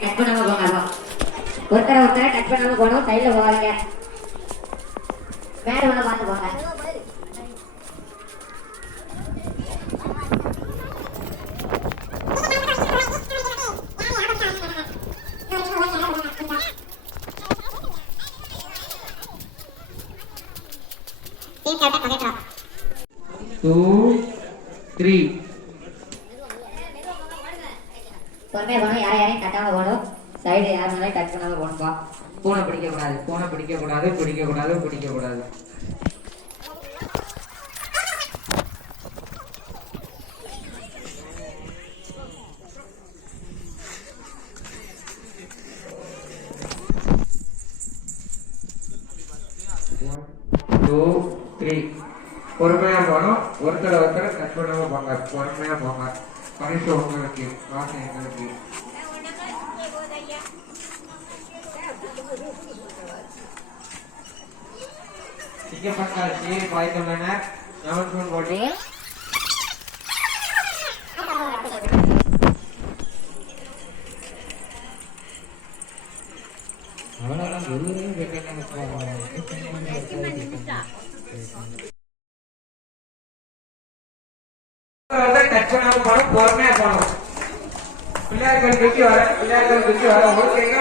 Cut பண்ணாம போங்க. ஒருத்தரை கட் பண்ணாம போகணும். சைடுல போவாங்க. வேற ஒண்ணு பார்த்து போங்க. பொறுமையா போகணும். யாரையும் கட்டாம போகணும். சைடு யாருனாலும் கட் பண்ணாம போகணும்பா. பூனை பிடிக்க கூடாது. பூனை பிடிக்க கூடாது. பிடிக்க கூடாது. பிடிக்க கூடாது. பொறுமையா போகணும். ஒருத்தரை கட் பண்ணாம போங்க. பொறுமையா போங்க. பரிசு உங்களுக்கு, காசு எங்களுக்கு. சிக்கப்பட்டாச்சு. பாய்த்தோம்னா நவன்பூன் போட்டு அவ்வளோதான். எதுவும் கட் பண்ணாம போகணும். பொறுமையா போகணும். பிள்ளையார்கள் குச்சி வர ஓகேங்க.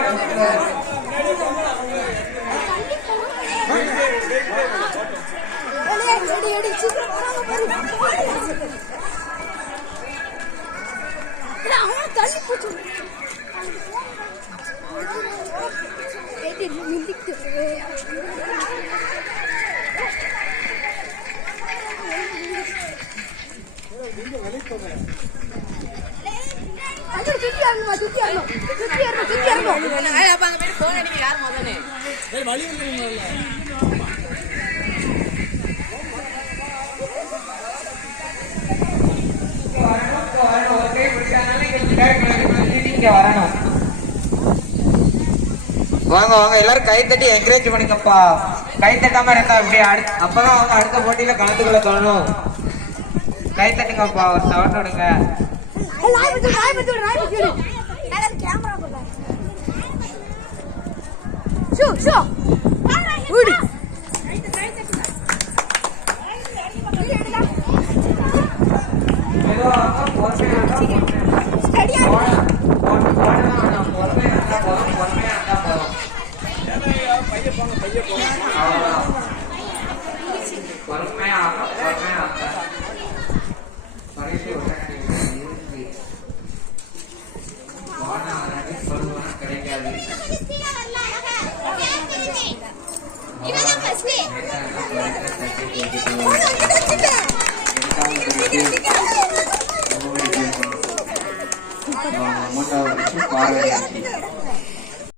வரணும். வாங்க வாங்க எல்லாரும் கை தட்டி என்கரேஜ் பண்ணிக்கப்பா. கை தட்டாம இருந்தா இப்படி அப்பதான் அவங்க அடுத்த போட்டியில கலந்துக்குள்ள தோணும். கை தட்டுங்கப்பா. ஒரு சவுண்ட் விடுங்க. கிடைக்காது.